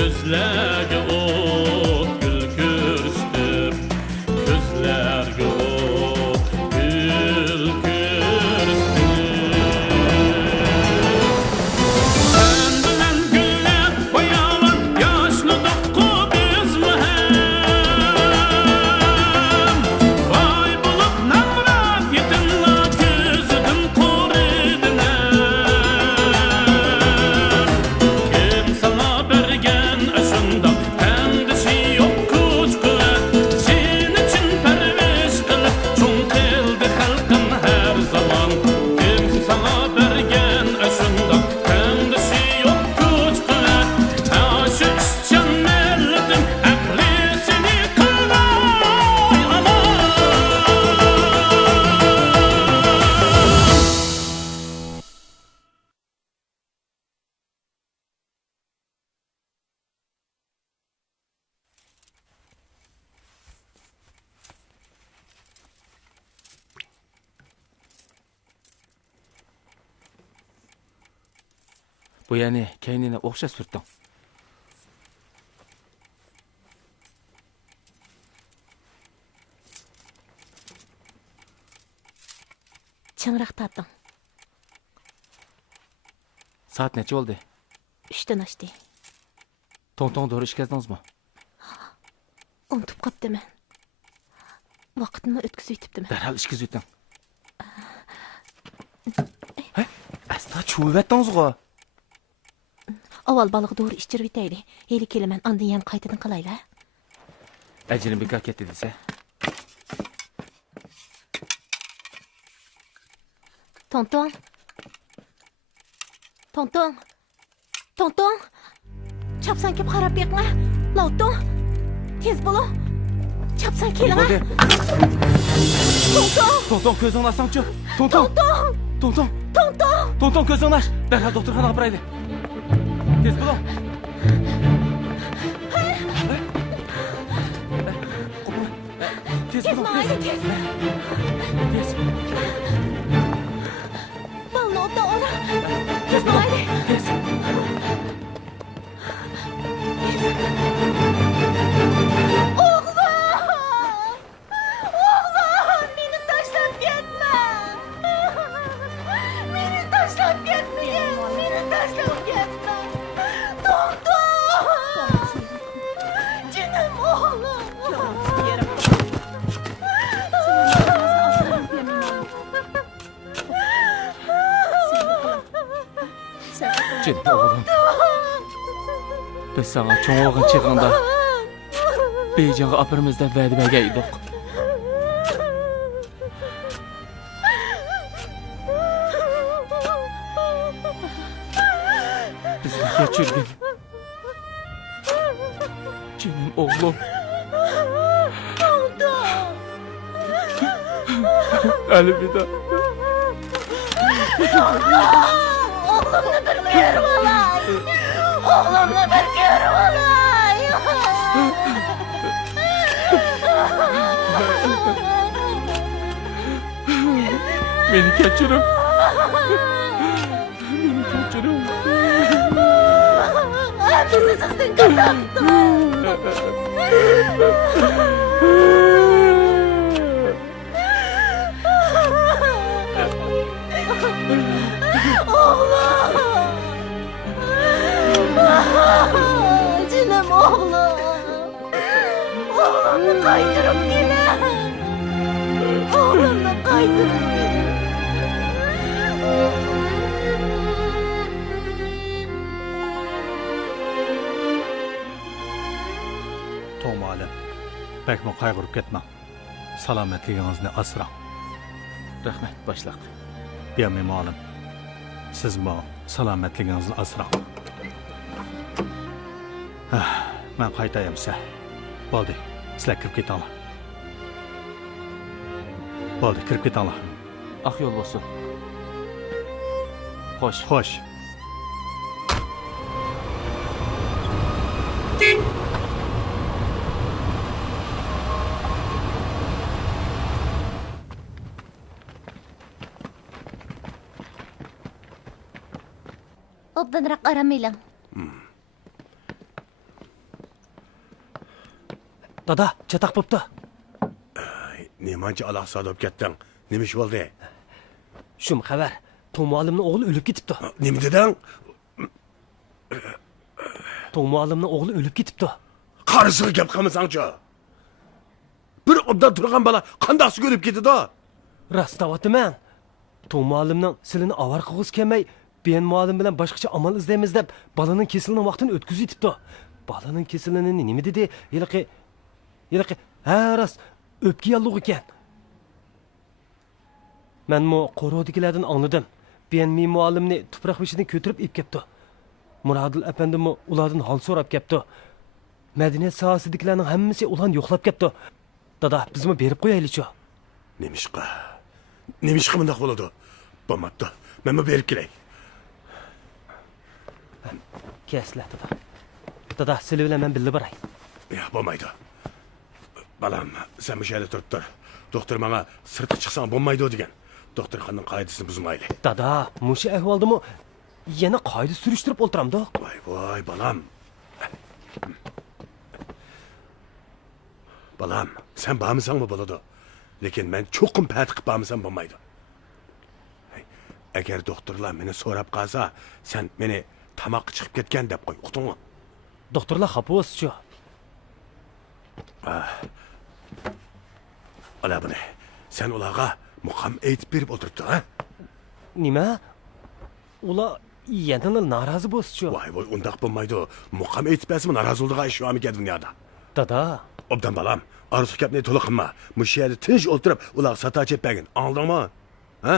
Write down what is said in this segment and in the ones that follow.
Gözlerge ot gül kürsüdür, gözlerge ot gül kürsüdür. Sen bilen güller boyalan yaşlı dokku biz mühem. Vay bulup namrat yetinla gözüdün koridine. Kim sana bergen aşında kendisi yok kuş kuvvet. Senin için perveş kılıp çoğun kıldı halkın her zaman. Kim sana bergen aşında kendisi yok kuş kuvvet. Aşı işçen milletin aklisini kılay aman. Bu yani kendine okşas sürttün. Çıngırak tattın. Saat neçe oldu? 3'ten açtı. Tonton doğru iş gezdiniz mi? Unutup kaptı men. Vaqtını ötküzüytüptüm. Derhal işki züytten. Asla çuğuv ettiniz go. Aval balığı doğru işçir biteydi. Heli kelimen andın yan qaytadan qalayla. Ecelim bir kalk etti dese. Tonton. Tonton. Tonton. Çapsan kep qarab beqma. Lauton. Tez bolo. Çapsan kelin. Oldu. Tonton. Tonton gözünü açsangçı. Tonton. Tonton. Tonton. Tonton. Tonton gözünü aç. Derhal doktorxanaga boraylı. Tez bolo. Tez Tez bolo. maali tez. Tez. Balını odda ona. Tez bolo. maali. Tez. Oğlum, beni taşlap gitme. Beni taşlap gitmeyin. Beni taşlap gitme. Tonton. Canım oğlum. Canım oğlum. Biz sana çoğun oğun çıkında Beycan'a apırımızda vədimə geydik. Bizi geçirdin. Canım oğlum. Elvida. Oğlumla bir yerim olay. Oğlumla bir yerim olay. Beni geçirin. Beni geçirin. Hepsi sizin kazandı. Canım oğlum. Oğlumla kaydırıp yine. Oğlumla kaydırıp yine. To'malim, bakma qayg'urib ketmang. Salomatligingizni asrang. Rahmet başlaq. Bemalim, siz bu salomatligingizni asrang. Men qaytayimsa. Bo'ldi, sizlar kirib ketinglar. Bo'ldi, kirib ketinglar. Ak yol bo'lsin. Xo'sh. Xo'sh. Obdanroq aramaylang. Dada, çatak bo'pti. Nemancha aloqasida bo'lib ketding? Nima ish bo'ldi? Shum xabar. Tom muallimning o'g'li o'lib ketibdi. Nima deding? Tom muallimning o'g'li o'lib ketibdi. Qarisiga gap qilmasangchi. Bir obdan turgan bola qandoq o'lib ketdi-da? Rastavotiman. Tom muallimning silini avar qilg'isi kelmay, ben muallim bilan boshqacha amal izlaymiz deb balaning kesilini vaqtini o'tkazib yetibdi. Balaning kesilini nima dedi? Yilqi, ha rast, o'pki yalluq ekan. Men mo qo'rodikilardan angladim. Ben mi muallimni tuproq beshidan ko'tirib ib ketdi. Murodil apandim ulardan hol so'rab ketdi. Madaniyat sohasidagilarning hammasi ularni yo'qlab ketdi. Dada, bizmi berib qo'yaylik-chi? Nemishqa bundoq bo'ladi? Bo'lmabdi. Menmi berib kelay. Kesla, dada. Dada, sizlar bilan men birga boray. Yo'q, bo'lmaydi. Balam, sen bu yerda turib tur. Doktor menga sirtga chiqsang bo'lmaydi degan. Doktorxonaning qoidasini buzmayli. Dada, mushu ahvoldami yana qoida surishtirib o'tiramda. Voy, balam. Balam, sen bormasangmi bo'ladi. Lekin men cho'qim pati qilib bormasam bo'lmaydi. Agar doktorlar meni so'rab qolsa, sen meni tamoqqa chiqib ketgan deb qo'y, uqdingmi? Doktorlar xafa bo'lsa-chi? Ala buni. Sen ularga muqam aytib berib o'tiribdi, ha? Nima? Ular yana norozi bo'lsa-chi? Voy, undaq bo'lmaydi. Muqam aytib bersa, norozi bo'ldigan ish yo'qmi dunyoda? Dada, obdan balam, arzu gapni to'liq qilma. Mush yerda tinch o'tirib, ular sata chep bergin. Aldingmi? Ha?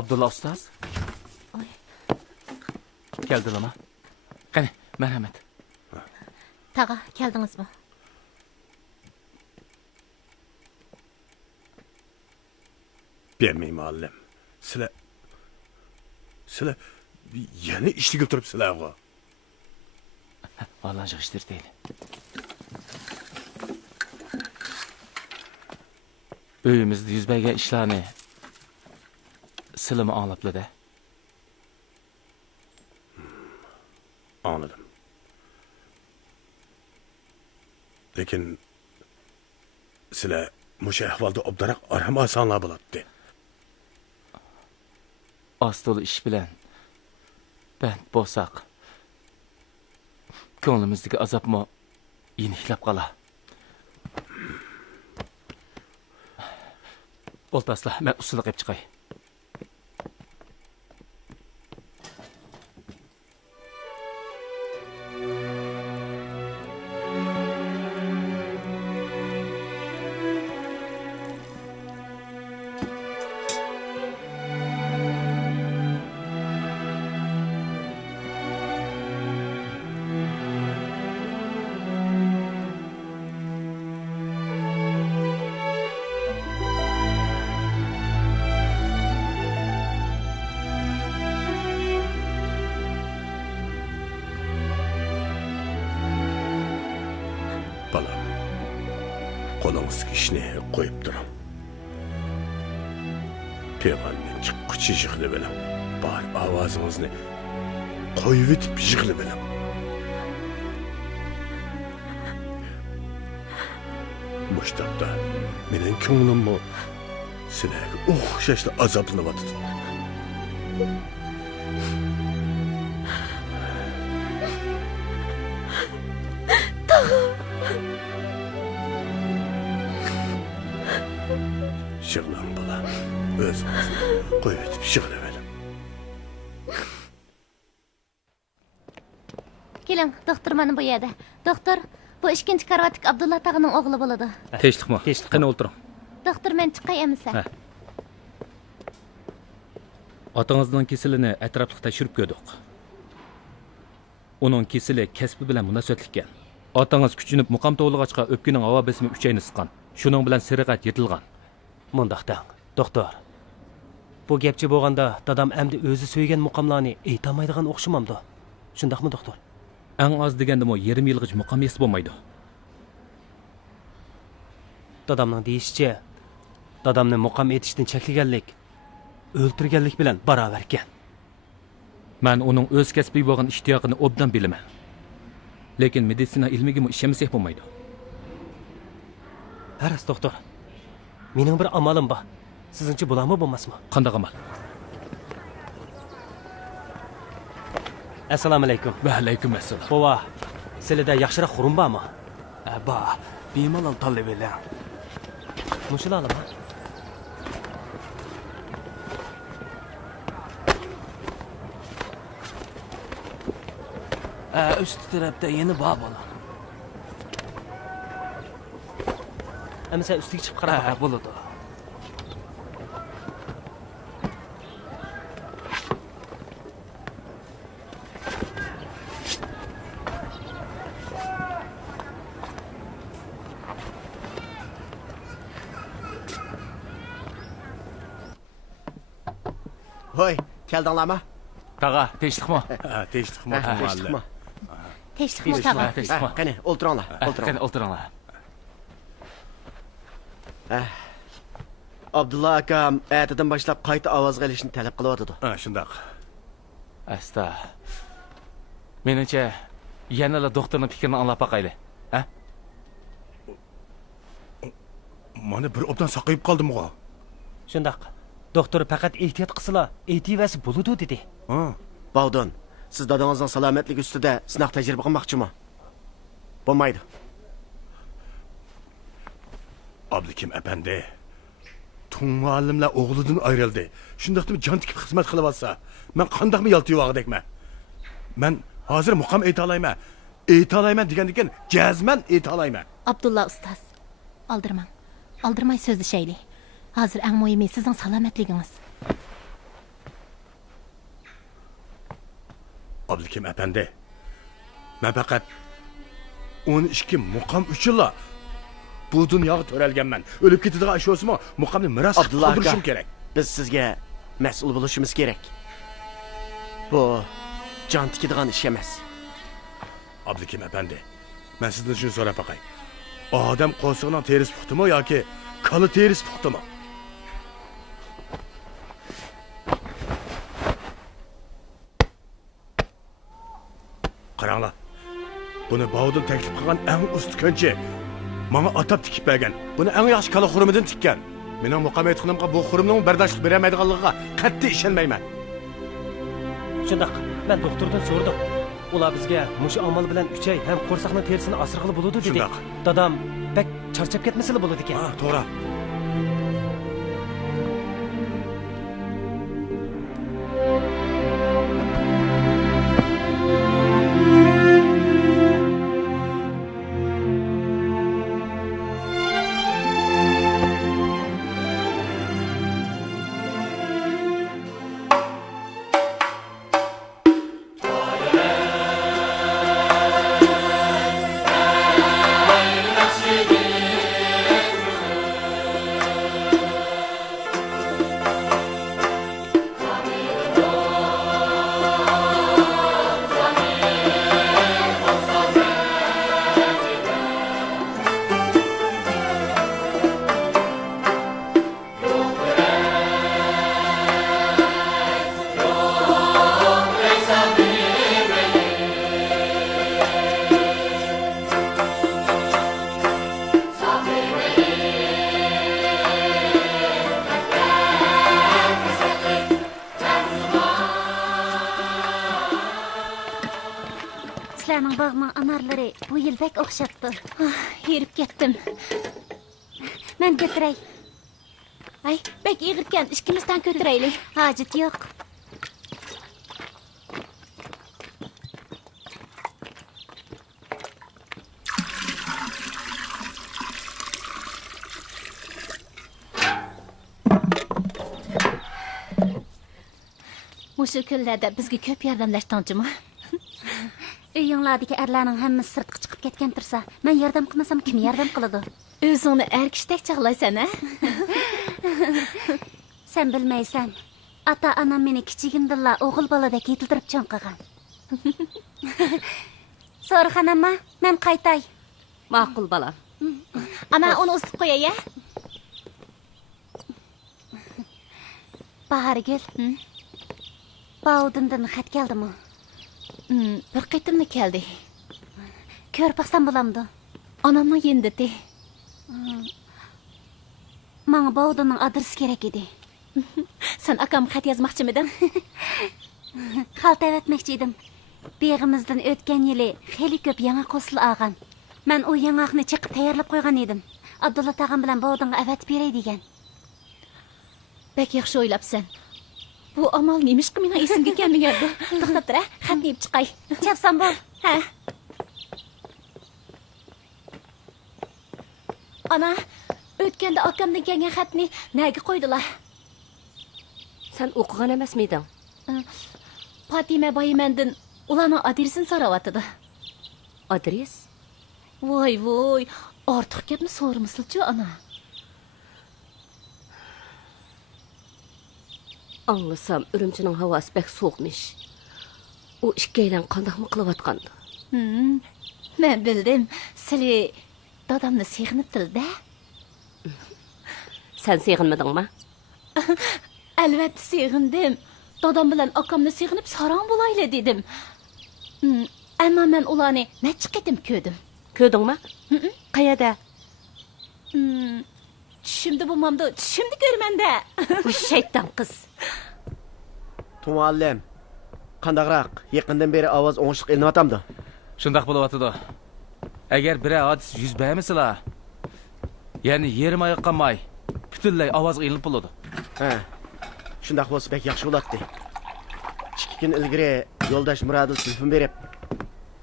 Abdullah ustoz. Keldingizmi? Qani, marhamat. Tağa, keldingizmi? Bermey muallim. Sizlar yana ishligib turibsizlar-ku. Vallahi yig'ishtir deyli. Uyimizda yuz bergan ishlarni silimi anglabdi-da. Anladım. Lekin sizlar musha ahvolda obdaroq aramasanlar bo'ladi. Ostol ish bilan band bo'lsaq, ko'nglimizdagi azobmi yeniklab qolar. O'ltaslar, men usulga qilib chiqay. Balam, qo'lingizdagi ishni qo'yib turing. Peyg'amberning chiqquchi yig'li bilan bor ovozingizni qo'yib etib yig'li bilan. Mushtabda mening ko'nglimmi sizlarga o'xshashli azoblanyapti. Yig'lang bolam, o'zingizni qo'yib etib yig'laveling. Keling, doktor mana bu yerda. Doktor, bu ikkinchi karvatlik Abdulla tag'aning o'g'li bo'ladi. Tinchlikmi? Qani o'tiring. Doktor, men chiqay emisa. Otangizning kesilini atrofliq tekshirib ko'rdik. Uning kesili kasbi bilan munosabatli ekan. Otangiz kuchinib muqam to'g'lig'achqa o'pkining havo besimi 3 oyni siqqan. Shuning bilan siriqat yetilgan. Mundaqdan, doktor. Bu gapchi bo'lganda dadam endi o'zi so'ygan muqomlarni aytolmaydigan o'xshamamdi. Shundaqmi, doktor? Eng oz degandimi 20 yilg'ich muqam yesi bo'lmaydi. Dadamning deyishicha, dadamni muqam etishdan cheklaganlik o'ltirganlik bilan barobar ekan. Men uning o'z kasbiga bo'lgan ishtiyoqini obdan bilaman. Lekin meditsina ilmiga ishonmasak bo'lmaydi. Haras doktor. Mening bir amalim bor. Sizningcha bo'larmi, bo'lmasmi? Qanday amal? Assalomu alaykum. Va alaykum assalom. Bova, sizlarda yaxshiroq xurum bormi? Ba, bemalol tanlab oling. Mushularmi? Üst tarafda yana bor bola. Endi sen ustiga chiqib qarab boqay. Bo'ladi. Hoy, keldinglarmi? Tag'a, tinchlikmi? Ha, tinchlikmi? Tinchlikmi? Tinchlikmi tag'a? Tinchlikmi? Qani, o'ltiringlar, Qani o'ltiringlar. o'ltiringlar. Abdulla akam ertadan boshlab qayta ovozga ilishni talab qilyotdi. Ha, shundoq. Asta. Menimcha yanala doktorning fikrini anglab boqayli. Ha? Mana bir obdan saqayib qoldim-ku. Shundaq. Doktor faqat ehtiyot qilsalar, aytivasi bo'ladi dedi. Ha. Bog'don, siz dadangizning salomatligi ustida sinaq tajriba qilmoqchimi? Bo'lmaydi. Abdukim apandi. Tun muallimlar o'g'lidan ayrildi. Shundaqdimi jon tikib xizmat qilyapsa, men qandaqmi yaltiyog'idekman? Men hozir muqam ayta olayman. Ayta olayman degandan jazman ayta olayman. Abdulla ustoz. Aldirmang. Aldirmay so'zlashaylik. Hozir eng muhimi sizning salomatligingiz. Abdukim apandi. Men faqat 12 muqam uchunla bu dunyoga to'ralganman. O'lib ketadigan ish bo'lsa-mu, muqamni miros Abdulla aka, qoldirishim kerak. biz sizga mas'ul bo'lishimiz kerak. Bu jon tikadigan ish emas. Abdukim apandi. Men sizdan shuni so'rab boqay. Odam qo'sig'ining terisi puxtimi yoki kali terisi puxtimi? Qaranglar. Buni Bog'don taklif qilgan eng ustkonchi menga atab tikib bergan. Buni eng yaxshi kala xurumidan tikkan. Mening muqam aytganimga bu xurumning bardoshlik bermaydiganligiga qat'iy ishonmayman. Shundaq. Men doktordan so'radim. Ular bizga mush amal bilan 3 oy ham qo'rsaqni terisini asrg'ili bo'ladi dedi. Shundaq. Dadam bek charchab ketmasa bo'ladi ekan. Ha, to'g'ri. Sizlarning bog'ning anarlari bu yil bek o'xshatdi. Herib ketdim. Men ko'tiray. Ay, bek ig'irkan, ishkimizdan ko'tiraylik. Hojat yo'q. Mushu kunlarda bizga ko'p yordamlashdingmi? Uyinglardagi erlarning hammasi sirtqa chiqib ketgan tursa, men yordam qilmasam kim yordam qiladi? O'zingni erkishdak chaqlaysan, a? Sen bilmaysan. Ata-anam meni kichigimdilla o'g'il boladek yetiltirib cho'ng qilgan. So'rxan amma, men qaytay. Ma'qul balam. Ana uni ısıtib qo'yay, ya? Bahargul. Baudindan xat keldimi? Bir qitimli keldi. Ko'rib baqsam bo'lamdi. Anamning yenditi. Menga Baudinning adresi kerak edi. Sen akam xat yozmoqchimiding? Xalta evetmekçi edim. Begimizden o'tgan yili xeli ko'p yangi qo'sil olgan. Men u yangaqni chiqib tayyorlab qo'ygan edim. Abdulla tag'am bilan Baudinga avatib beray degan. Bek yaxshi o'ylabsan. Bu amal nemishqi meni esimga kelmagandi. To'xtab tur, xatni yeb chiqay. Chapsam bo'l. Ha. Ana, o'tganda akamdan kelgan xatni nega qo'ydilar? Sen o'qigan emasmiding? Fatima boyimandan ularning adresini so'rayotdi. Adres? Voy, ortiq gapni so'rmaslichu ana. Anlasam Ürümchining havosi bek so'qmish. U ikkilan qandaqmi qilayotgandi? Men bildim. Sizlar dadamni seg'inibdi-da. Sen seg'inmadingmi? Albatta seg'indim. Dadam bilan akamni seg'inib sarong bo'layli dedim. Ammo men ularni necha qitim ko'rdim. Ko'rdingmi? Qayerda? Tushimda bo'lmamdi. Tushimda ko'rmanda. Bu shayton qiz. Muallim. Qandaqroq? Yaqindan beri ovoz o'ngishliq elinayotamdi. Shundaq bo'layotdi. Agar bir hodis yuz bermasa, ya'ni yerim oyoq qolmay, butunlay ovoz ilinib bo'ladi. Ha. Shundaq bo'lsa bek yaxshi bo'ladi. 2 kun ilgari yo'ldosh Murodil telefon berib,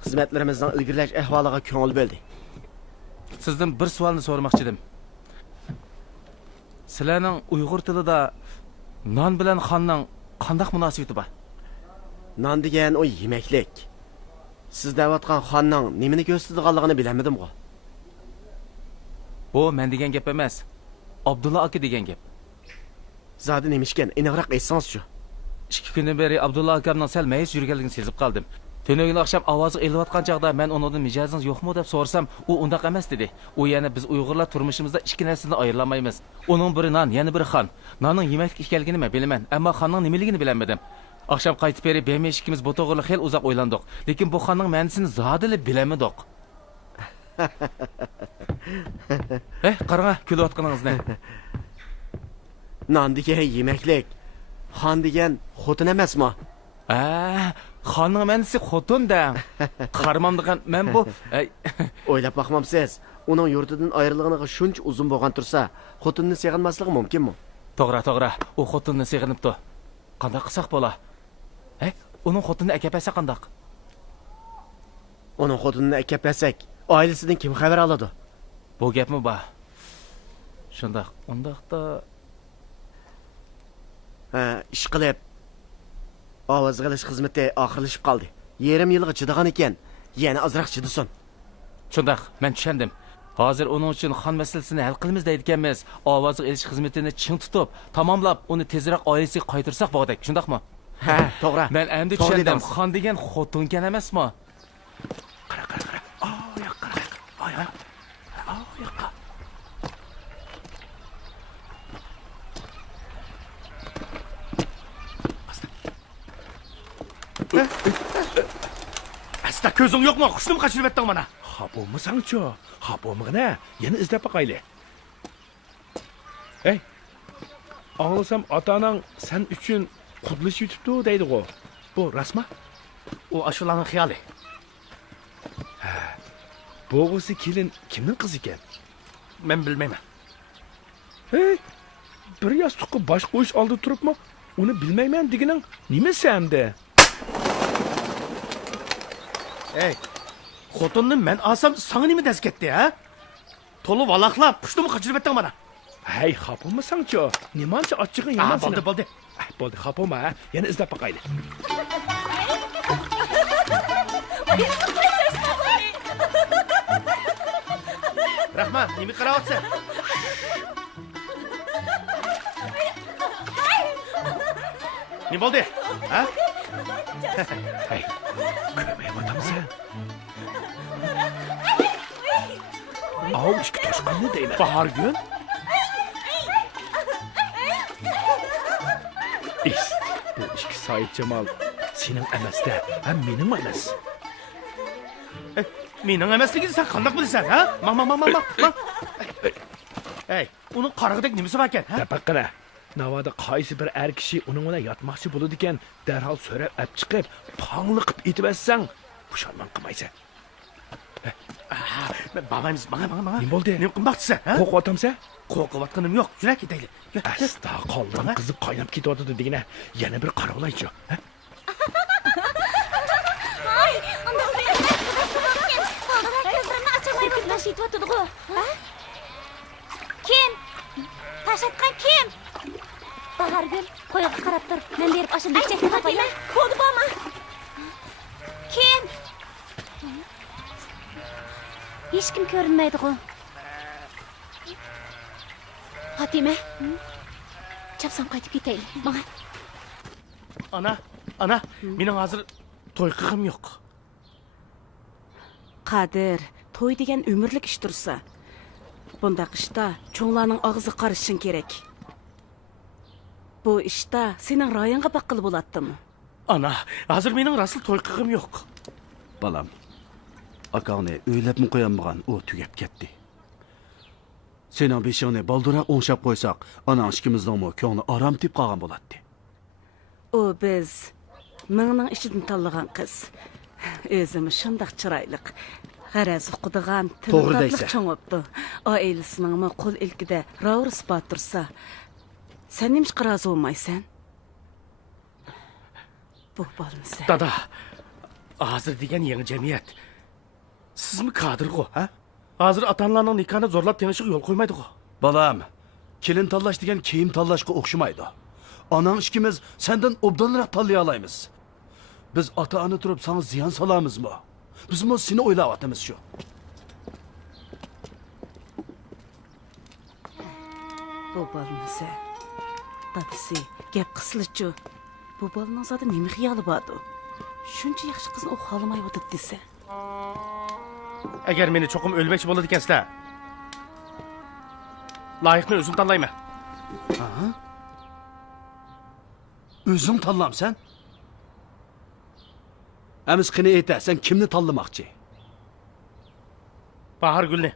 xizmatlarimizning ilgirlash ahvoliga ko'ngil bo'ldi. Sizdan bir savolni so'ramoqchi edim. Sizlarning Uyg'ur tilida non bilan xonning qandaq munosabati bor? Non degan o yemeklik. Siz da'vatgan xonning nimani ko'rsatadiganligini bilmadim-ku. Bu men degan gap emas. Abdulla aka degan gap. Zodi nemishkan, aniqroq aytsangiz-chi. 2 kundan beri Abdulla akamning sal mayis yurganligini sezib qoldim. Tunogin oqshom ovozi elayotgan chaqda men undan mijozingiz yo'qmi deb so'rsam, u undaq emas dedi. U yana biz Uyg'urlar turmushimizda ikki narsadan ayirolmaymiz. Uning biri non, yana biri xon. Nonning yemak ekanligini men bilaman, ammo xonning nimaligini bilmadim. Oqshom qaytib berib bemesh ikkimiz bu to'g'rili xel uzoq o'ylandik, lekin bu xonning ma'nosini zodili bilamadik. Qarang, kulayotganingizni. Non degan yemeklik. Xon degan xotin emasmi? Xonning ma'nosi xotin-da. Qarmamdigan men bu o'ylab boqmamsiz. Uning yurtidan ayrilganiga shuncha uzun bo'lgan tursa, xotinni seg'inmasligi mumkinmi? To'g'ri, u xotinni seg'inibdi. Qanday qilsak bo'la? Uning xotinni akapasa qandaq? Uning xotinni akapasak, oilasidan kim xabar oladi? Bu gapmi bor? Shundaq, undaqda ish qilib ovoz qilish xizmati oxirlashib qoldi. Yarim yilga chidagan ekan, yana ozroq chidasin. Shundaq, men tushundim. Hozir uning uchun xon masalasini hal qilamiz deyotganmiz. Ovoz qilish xizmatini ching tutib, tamomlab, uni tezroq oilasiga qaytarsak bo'g'dak. Shundaqmi? Ha, to'g'ri. Men endi tushundim. Xon degan xotingan emasmi? Qara. Yo'q, qara. Yo'q. Asta ko'zing yo'qmi? Xushnim qachirib etding mana. Ha bo'lmasang-chi? Ha bo'lmag'ina, yana izlab boqayli. Hey. Anglasam ota-onang sen uchun qudlish yutibdi deydi-ku. Bu rasmi? U ashularning xiyoli. Bo'g'isi kelin kimning qizi ekan? Men bilmayman. Hey. Bir yostiqqa bosh qo'yish oldi turibmi? Uni bilmayman deganing nimasi endi? Ey, xotinni men olsam sana nima daz ketdi, ha? To'lib valaqlab, qushdimi qachirib etding mana. Hey, xapomasang-chi? Nimancha ochig'ing emas. Bo'ldi. Bo'ldi, xapoma, yana izlab boqayli. Rahmat, nima qarayapsan? Ne oldu? Ha? Hey, ko'rmayapotamiz. Av ishga toshqanni deyman. Bahargül? Ist, bu ishga Said Jamal sening emasda, ham mening emas. Mening emasligini sen qandoq bilasan, ha? Ma. Hey, uning qarag'idek nimasi bor ekan, ha? Tapaqara. Navoda qaysi bir er kishi uning bilan yotmoqchi bo'ladi ekan, darhol so'rab olib chiqib, pongli qilib etib assang, pushalmon qilmaysan. Babaymiz, bana. Ne bo'ldi? Ne qilmoqchisan, ha? Qo'rqotamsan? Qo'rqayotganim yo'q. Yura ketaylik. Asta qoldan qizib qaynab ketyapti degina. Yana bir qaroqlaychi, ha? Ay, unda ko'zlarini ochamay yetib ha? Kim? Tashatgan kim? Bahargul, qo'yga qarab tur. Men berib oshim bekchakni qo'yay. Bo'ldi bormi? Kim? Hech kim ko'rinmaydi-ku. Fatime. Chapsam qaytib ketaylik. Mana. Ana, mening hozir to'y qilg'im yo'q. Qadir, to'y degan umrlik ish tursa. Bunda qishda cho'nglarning og'zi qarishing kerak. Bu ishda sening rayonga baqqil bo'ladimi? Ana, hozir mening rasl to'y qilg'im yo'q. Balam, akağını öylebmi qo'yanmagan, o tugab ketdi. Sening beshig'ini balduroq o'ngshab qo'ysak, anang ikkimizningmi ko'ngli orom tep qolgan bo'ladi. O biz mingning ichidan tanlagan qiz. O'zimiz shundoq chiroyliq, g'araz uqidigan, tilbatliq cho'ngibdi. Oilasining qo'l ilkida ravr isbot tursa, sen nimsh qiroz bo'lmaysan? Bu bo'lmasa. Dada, hozir degan yangi jamiyat. Sizmi Qadir-ku, ha? Hozir ota-onalarning nikohini zo'rlab tenishiga yo'l qo'ymaydi-ku. Balam, kelin tanlash degan kiyim tanlashga o'xshamaydi. Anang ikkimiz sendan obdonroq tanlay olamiz. Biz ota-ona turib sana ziyon solamizmi? Bizmi seni o'ylayapmiz shu. Bu bo'lmasa. Dadasi, gap qislichu. Bu bolaning zoti nima xiyoli bordi? Shuncha yaxshi qizni u xohlamay o'tib desa. Agar meni cho'qim o'lmoqchi bo'ladi ekansizlar, loyiqni o'zim tanlayman. Aha. O'zing tanlamsan? Amiz qani ayta, sen kimni tanlamoqchi? Bahargulni.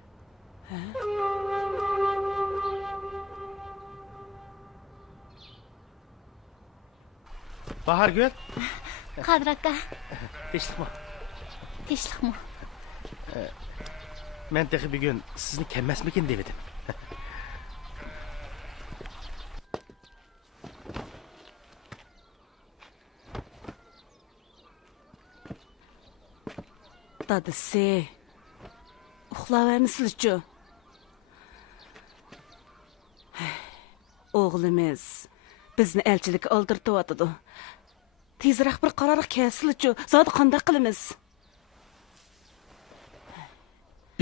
Bahargul? Qadir aka, Tinchlikmi? tinchlikmi? Men texi bugun sizni kelmasmikin deb edim. Dadasi, uxlayapmisiz-chu? O'g'limiz bizni elchilikka oldirtiyotdi. Tezroq bir qaror kelsin-chu, zot qanday qilamiz?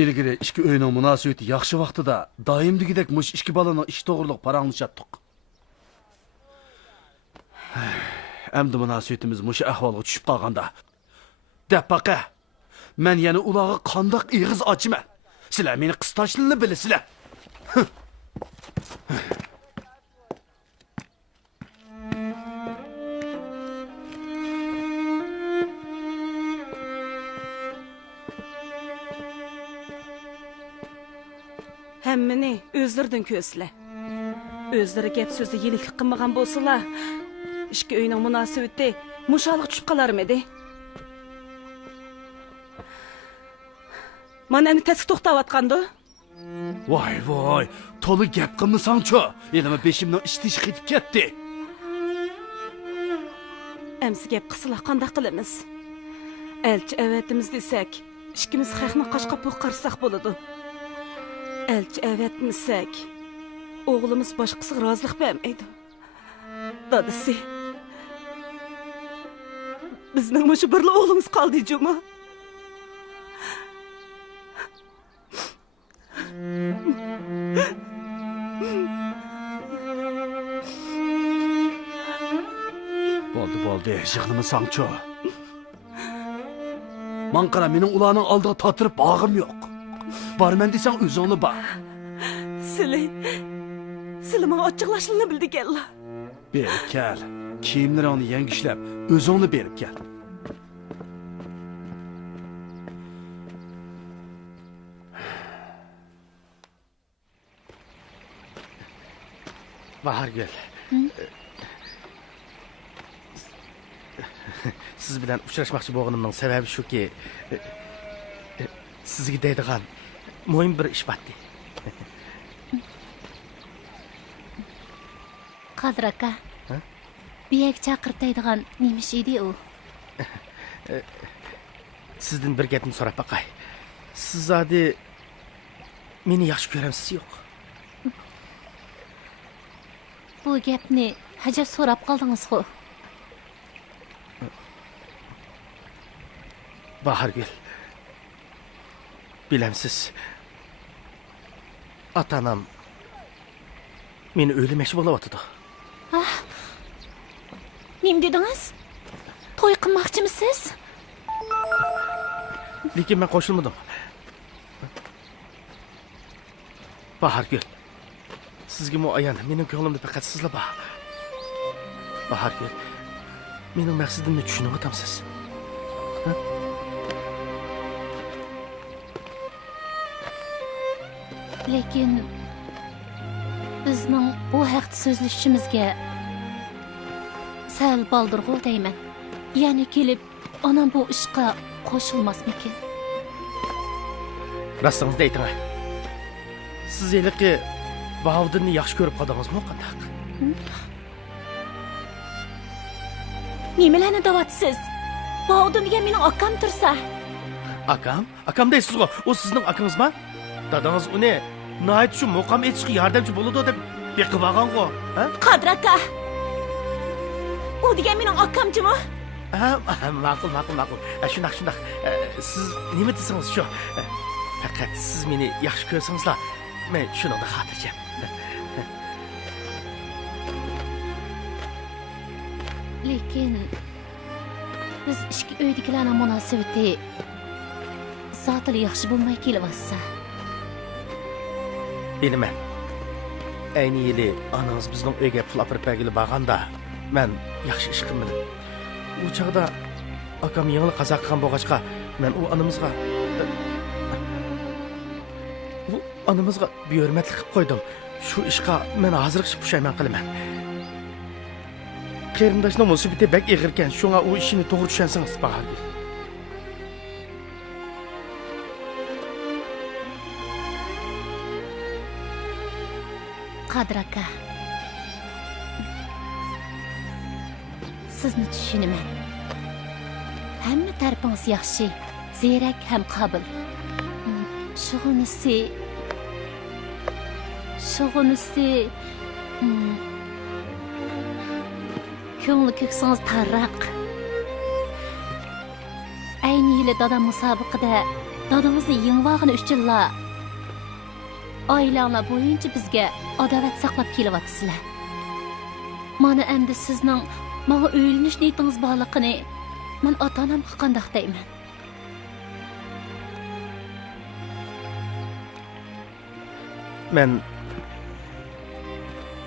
İlgiri ishki o'yining munosabati yaxshi vaqtida doimdagidek mush ishki balaning ish to'g'riliq paranglashdik. Endi munosabatimiz mush ahvolga tushib qolganda, dapaqa, men yana ularga qandoq ig'iz ochiman. Sizlar meni qistoshlini bilasizlar. Hammani o'zlaridan ko'zla. O'zlari gap so'zda yeliklik qilmagan bo'lsalar, ishki uyning munosabati mushaliq tushib qolarmidi? Mana endi tasdiq to'xtayotgandi. Voy, to'li gap qilmasang-chu, elimi beshimning ishtish ketib ketdi. Amsi gap qilsalar qanday qilamiz? Elchi avatimiz desak, ikkimiz xalqni qoshqa po'q qarsak bo'ladi. Elchi avatmisak, o'g'limiz boshqasiga rozilik bermaydi. Dadasi, bizning mushu birla o'g'limiz qoldi juma. Bo'ldi, yig'nimi sangchu. Man qara, mening ularning oldiga totirib bağım yo'q. Barman desang o'zingni bor. Sizlar menga ochiqlashni bildi kellar. Berib kel. Kiyimlaringni yangishlab, o'zingni berib kel. Bahargul. Siz bilan uchrashmoqchi bo'lganimning sababi shuki, sizga deydigan muhim bir ish batdi. Qodir aka. Biyak chaqirtaydigan nemish edi u? Sizdan bir gapni so'rab baqay. Siz zodi meni yaxshi ko'ramsiz yo'q? Bu gapni hajab so'rab qoldingiz-ku. Bahargul. Bilamsiz. Ata-onam meni o'ldirmoqchi bo'layotdi. Nima dedingiz? To'y qilmoqchimisiz? Lekin men qo'shilmadim. Bahargul. Sizga muayyan mening ko'nglimda faqat sizlar bor. Bahargul. Mening maqsadimni tushunib o'tamsiz. Lekin bizning bu haqda so'zlashishimizga sal baldirg'u deyman. Ya'ni kelib, onam bu ishga qo'shilmasmikin? Rostingizda ayting. Siz eliqi Bahudinni yaxshi ko'rib qoldingizmi qandaq? Nimalarni deyapsiz? Bahudin degan mening akam tursa. Akam? Akam deysiz-ku. O sizning akangizmi? Dadangiz uni nayt shu muqam etishga yordamchi bo'ladi deb beqib olgan-ku, ha? Qodir aka. U degan mening akamchimi? Ma'qul. Shundoq. Siz nima desangiz shu. Faqat siz meni yaxshi ko'rsangizlar, men shuningda xotirjam. Lekin biz ishki uydagilarning munosabati zotli yaxshi bo'lmay kelyapsa. Bilaman. Ayni yili onangiz bizning uyga pul olib bergili borganda, men yaxshi ish qilmadim. U chaqda akam yangi qazo qilgan bo'lg'achqa, men u onamizga buyurmatlik qilib qo'ydim. Shu ishga men hozircha pushaymon qilaman. Qarindoshning musibati bak ig'ir ekan, shunga u ishini to'g'ri tushunsangiz Bahargul. Qodir aka. Sizni tushunaman. Hamma tarafingiz yaxshi, ziyrak ham qobil. Shug'unisi ko'ngli ko'ksingiz tarraq. Ayni yili dadam musobaqada dadangizni yengvog'ini uchunla oilanglar bo'yicha bizga adovat saqlab kelyapsizlar. Mana endi sizning menga o'ylanish niyatingiz borligini men ota-onamga qanday deyman? Men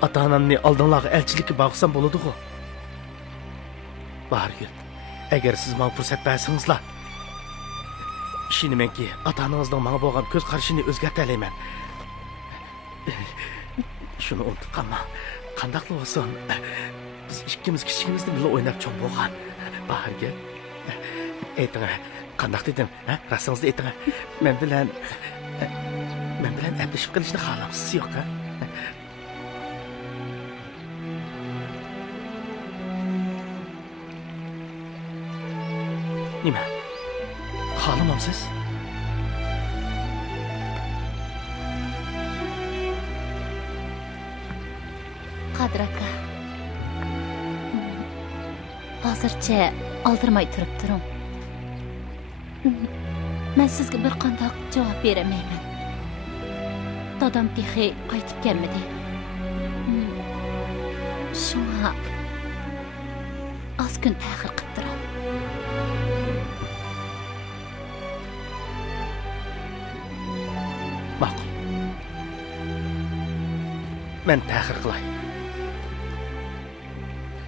ota-onamni oldinlarga elchilikka boqsam bo'ladi-ku. Bahargul, agar siz menga fursat bersangizlar, ishonamanki, ota-onangizning menga bo'lgan ko'z qarashini o'zgartiraman. Shuni unutib qolma. Qandaq bo'lsin? Biz ikkimiz kichkimizda birga o'ynab cho'ng bo'lgan. Bahargul, ayting, qandaq dedim, ha? Rostingizda ayting. Men bilan aplashib qilishni xohlamsiz yo'q-a? Nima? Xohlamamsiz? Qodir aka. Hozircha oldirmay turib turing. Men sizga bir qanday javob beramayman. Dadam texi qaytib kelmadi. Shunga az kun ta'xir qilib turam. Ma'qul. Men ta'xir qilay.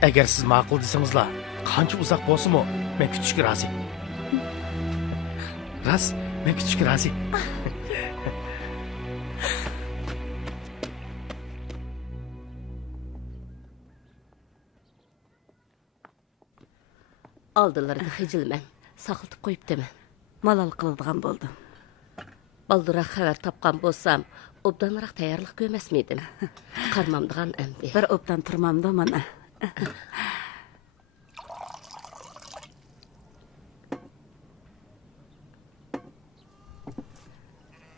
Agar siz ma'qul desangizlar, qancha uzoq bo'lsa-mu, men kutishga rozi. Ras, men kutishga rozi. Aldılarga xijilmen, saqıltıb qoyubdiman. Malal qiladigan bo'ldim. Baldıroq xabar topgan bo'lsam, obdanroq tayyorlik ko'rmasmidim. Qarmamdigan amdi. Bir obdan turmamda mana.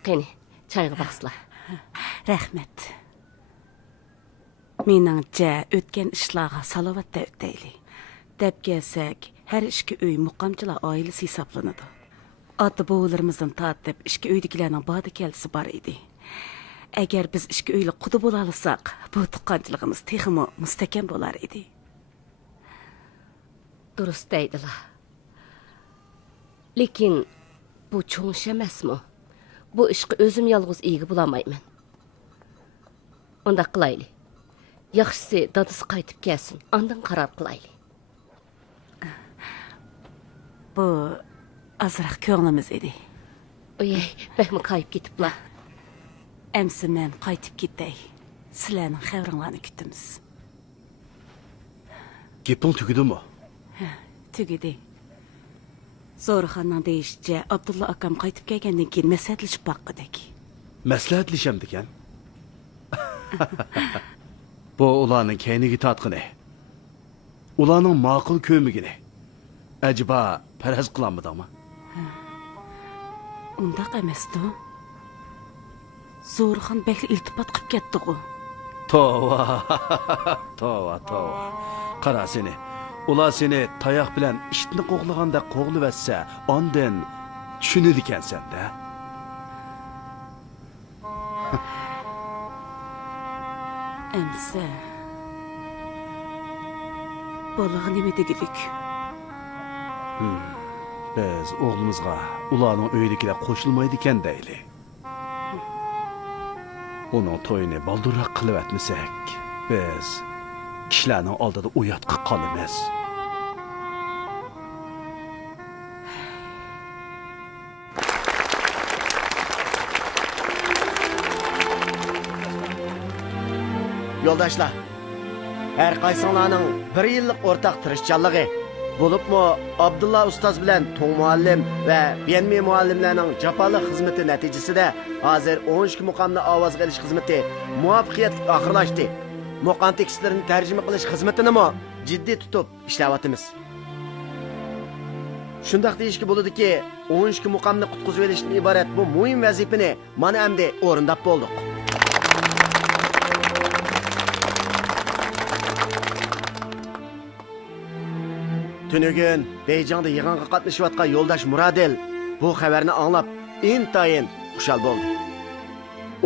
Qani, çayga baxsılar. Rahmet. Meningcha o'tgan ishlarga salovatda o'taylik. Deb kelsak, har ishki uy muqamchilar oilasi hisoblanadi. Ota bovlarimizdan tortib ishki uydagilarning bodi kelsi bor edi. Agar biz ishki uyli quda bo'la olsak, bu tuqqanchiligimiz texmo mustahkam bo'lar edi. Durust deydilar. Lekin bu cho'ng ish emasmi? Bu ishga o'zim yolg'iz ega bo'lamayman. Unda qilaylik. Yaxshisi dadasi qaytib kelsin, ondan qaror qilaylik. Bu azroq ko'nglimiz edi. Oy, behmi qayib ketiblar. Emsi men qaytib ketay. Sizlarning xabaringlarni kutamiz. Geping tugidimi? Tugidi. Zo'rxonning deyishicha, Abdulla akam qaytib kelgandan keyin maslahatlashib boqqadik. Maslahatlashamdikan. Bu ularning keyingi tatqini. Ularning ma'qul ko'migini. Acaba paraz qilamidimi? Undaq emasdi. Zo'rxon bekli iltifot qilib ketdi-ku. Tova. Qara seni. Ular seni tayoq bilan ishni qo'g'laganda qo'g'livatsa, ondan tushunadi ekansan-da. Emsa. Bolag nima degilik? Biz o'g'limizga ularning uydagilar qo'shilmaydi ekan deyli. Uning to'yini baldurroq qilib atmasak, biz kishilarning oldida uyatga qolamiz. Yo'ldoshlar, har qaysinglarning 1 yillik o'rtaq tirishchanligi bo'libmi Abdulla ustoz bilan To'ng muallim va Benmi muallimlarning jafoli xizmati natijasida hozir 12 muqomni ovozga olish xizmati muvaffaqiyatli oxirlashdi. Muqom tekstlarini tarjima qilish xizmatini mo jiddiy tutib ishlayapmiz. Shundaq deyishga bo'ladiki, 12 muqomni qutqizib olishdan iborat bu muhim vazifani mana endi o'rindab bo'ldik. Tünügün Beycan'da yığınğa qatnashayotgan yo'ldosh Muradel bu xabarni anglab intayin xushal bo'ldi.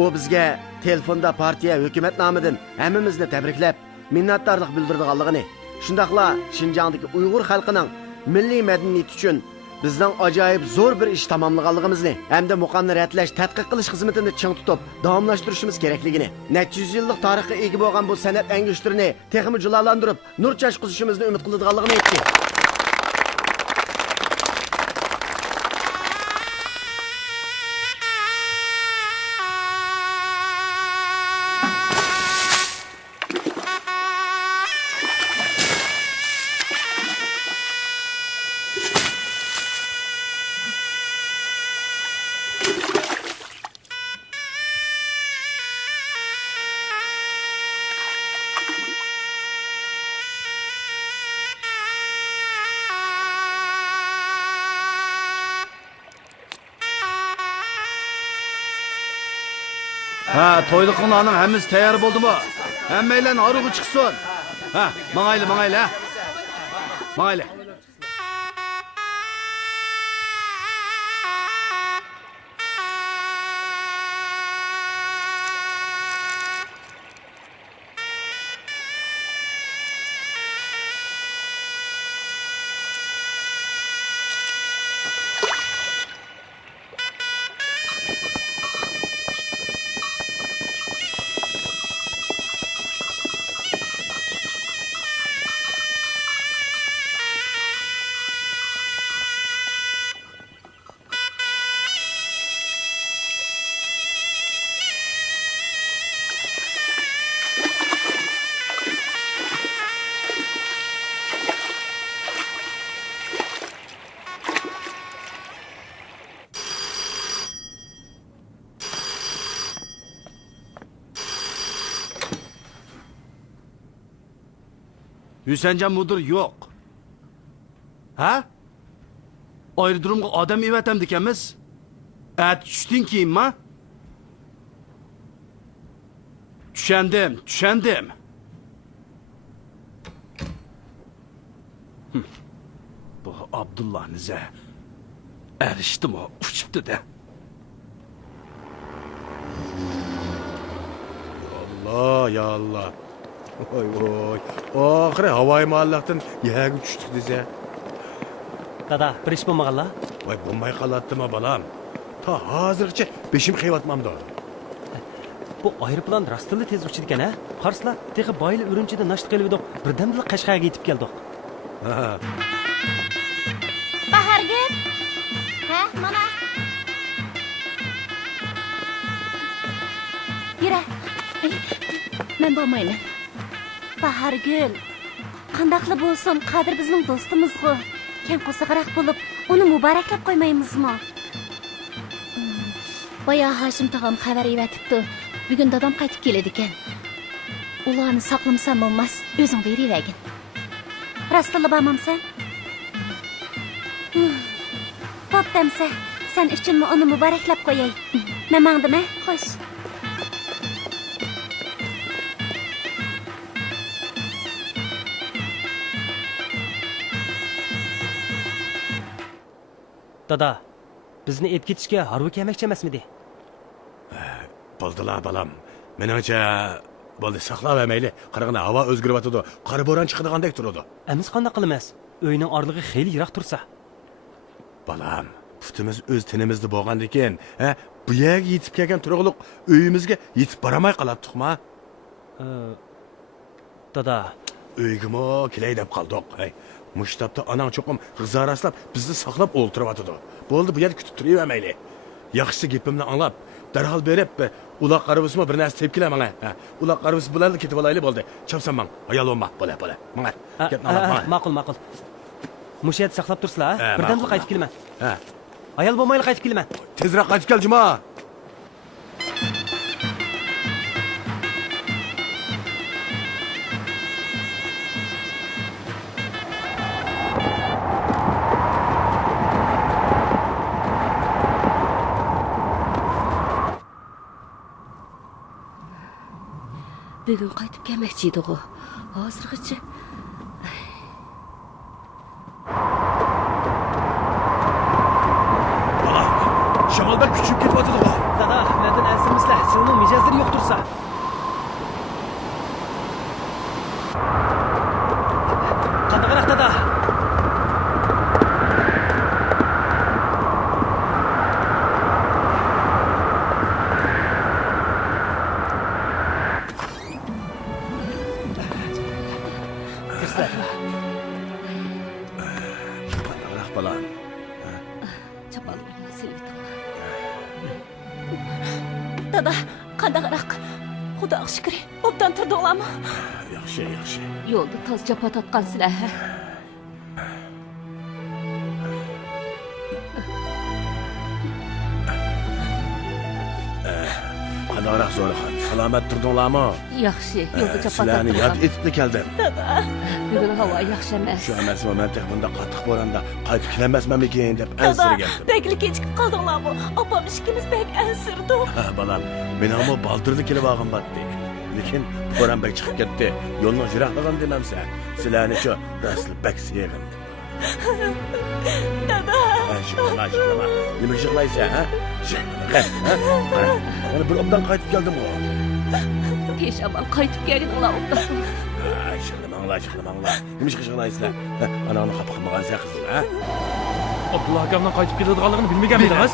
U bizga telefonda partiya hukumat nomidan hammamizni tabriklab, minnatdorlik bildirganligini, shundaqla Xinjiangdagi Uyg'ur xalqining milliy madaniyati uchun bizning ajoyib zo'r bir ish tamomlaganligimizni hamda muqomni ratlash, tadqiq qilish xizmatini ching tutib davomlashtirishimiz kerakligini, necha yuz yillik tarixga ega bo'lgan bu san'at angushlarini texmi jalolantirib, nur chashqizishimizni umid qiladiganligini aytdi. Ha, to'yliqlarning hammasi tayyor bo'ldimi? Hammaylar orug'i chiqsin. Ha, mangayli, ha. Mangayli. Müsencan mudur yo'q. Ha? Ayrıdırımga adam evatam dikemiz. At düştün kiyim ma? Düşendim. Bu Abdullah nize. Eriştim o, uçuptu da. Allah ya Allah. Oy oy. Ahire havai mahallaktan yağı düştük dize. Dada, bir iş bo'lmagan la. Vay bombay qalattı mı balam? Ta hazırca beşim kıyvatmam da. Bu aeroplan rastlı tez uçtu ekan, ha? Qarsla, tehi boyli Urumchida nashta qilib edik. Birdamla Qashqarga yetib keldik. Ha. Bahargul. Ha, mana. Yura. Men bormayman. Bahargul. Qandaqli bo'lsin, Qadir bizning do'stimiz-ku. Keng qo'saqroq bo'lib, uni muboraklab qo'ymaymizmi? Baya Hashim tog'am xabar evatibdi. Bugun dadam qaytib keladi ekan. Ularni saqlamsam bo'lmas, o'zing berivagin. Rastlı bormamsan? Bo'ptamsa, sen uchunmi uni muboraklab qo'yay? Men mangdimi? Xo'sh. Dada, bizni et ketishga harbi kelmoqchi emasmidi? Bo'ldilar balam. Meningcha bo'ldi saqlab emayli. Qarag'ana havo o'zgaryapti. Qora bo'ron chiqadigandak turadi. Amiz qanday qilamiz? Uyning orlig'i xeyli yiroq tursa. Balam, putimiz o'z tinimizda bo'lgan ekan, ha? Bu yerga yetib kelgan turug'liq uyimizga yetib boramay qolatdiqmi? Dada, Uygimi kelay deb qoldik. Hey, mushtabda onang cho'qim g'izaraslab bizni saqlab o'ltiryapti. Bo'ldi, bu yerda kutib turavermayli. Yaxshisi gapimni anglab, darhol berib, uloq qarabismi bir narsa tepib kelaman, ha. Uloq qarabis bilan ketib olayli bo'ldi. Chapsan mang, ayol olma, bo'la. Mana. Gapni anglab. Ma'qul. Mushayat saqlab tursizlar, ha? Ha, Birdan ma'qul. qaytib kelaman. Ha. Ayol bo'lmayli qaytib kelaman. Tezroq qaytib kel, Juma. Bugun qaytib kelmoqchi edi u. Hozirgacha Shamol bir kuchib ketyapti. Dada, mendan ansimizlar, sizning mijozlar yo'q tursa. Qandaqroq dada? Kirsizlar. Qandaqroq balam. chapalini silib Dada, qandaqroq? Xudoga shukr. Obdan turdinglarmi? Yaxshi. yo'lda toz jafo tortqansizlar, ha? Qandaqroq zo'raxon? Salomat turdinglarmi? Yaxshi, yo'lda jafo Sizlarni yod tortdim. etibli keldim. Bugun havo yaxshi emas. Shu emasmi, men tek bunda qattiq bo'ronda qaytib kelmasmanmikin deb ansirgan. Bekli kechikib qoldinglarmi? Opam ishimiz bek ansirdi. Ha, balam, men ham baldirda kelib olgan batdi. Lekin bo'ron bek chiqib ketdi. Yo'lni jiroqlagan demamsa, sizlarni shu rasli bek sevgim. Dada. Shunday. Nima yig'laysan, ha? Mana bir obdan qaytib keldim o. Peshaman qaytib kelgan ular obda. Shig'lamanglar. Nima yig'laysizlar? Anani xafa qilmagansan qizim, ha? Abdullah akamdan qaytib keladiganligini bilmagan edingiz?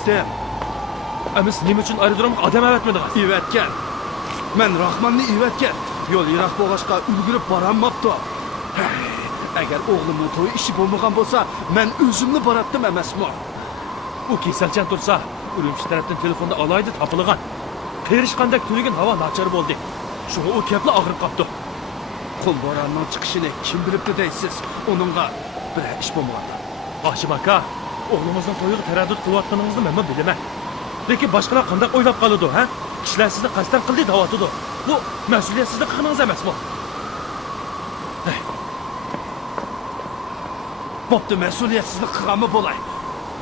Amiz nima uchun aerodromga odam avatmadingiz? Evatgan. Men Rahmanni evatgan. Yo'l yiroq bo'lg'achqa ulgurib borolmabdi. Agar o'g'limning to'yi ishi bo'lmagan bo'lsa, men o'zimni boratdim emasmi? U kesalchan tursa, Urumchi tarafdan telefonda alayda topilgan. Qirishqandek tuygin havo nachar bo'ldi. Shunga u kepla og'rib qopti. Qo'lboranning chiqishini kim bilibdi deysiz? Uningga bir ish bo'lmadi. Hashim aka, o'g'limizning to'yiga taraddud qilayotganingizni men bilaman. Lekin boshqalar qanday o'ylab qoladi, ha? Kishilar sizni qasddan qildi deyotdi. Bu mas'uliyatsizlik qilganingiz emasmi? Bo'pti, mas'uliyatsizlik qilganmi bo'lay.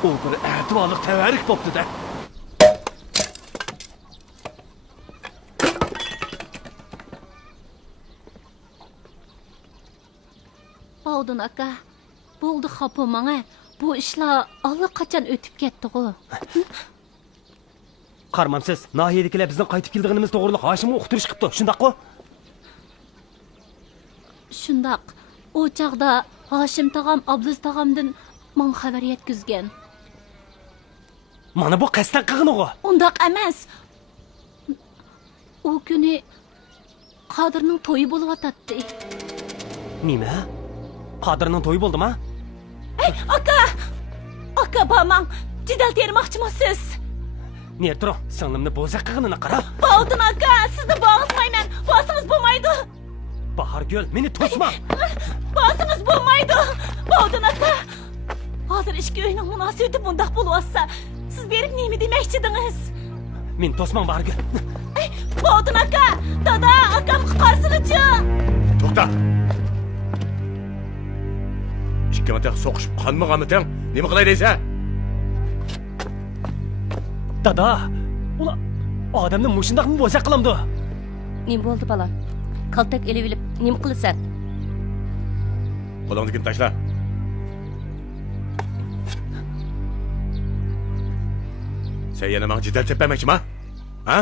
U bir a'tiborlik tavarik bo'pti-da. Baldın aka, bo'ldi xafa manga. Bu ishlar allaqachon o'tib ketdi-ku. Qarmamsiz, nahiyadagilar bizning qaytib kelganimiz to'g'riliq Hashimni uqtirish qilibdi. Shundaq-ku? Shundaq. O chaqda Hashim tog'am Abduz tog'amdan men xabar yetkizgan. Mana bu qasddan qilgan-ku. Undaq emas. O kuni Qodirning to'yi bo'lib o'tadi. Nima? Qodirning to'yi bo'ldimi? Ey, aka! Aka, bamang, jidal termoqchimisiz? Nertro, singlimni bo'zaq qilganini qara. Baldın aka, sizni bağışmayman. Bosingiz bo'lmaydi. Bahargul, meni to'sma. Bosingiz bo'lmaydi. Baldın aka. Hozir ishki uyning munosabati bundaq bo'lyapsa, siz berib nima demoqchidingiz? Men to'smang Bahargul. Baldın aka, dada, akam qarsinichi. To'xta. Ikki marta so'qishib qanmaganmisan? Nima qilay deysan? Dada, ular odamni mushundaqmi bo'zaq qilamdi? Nim bo'ldi balam? Kaltak elib ilib, nim qilasan? Qo'lingni tashla. Sen yana menga jidal tepmoqchimi? Ha?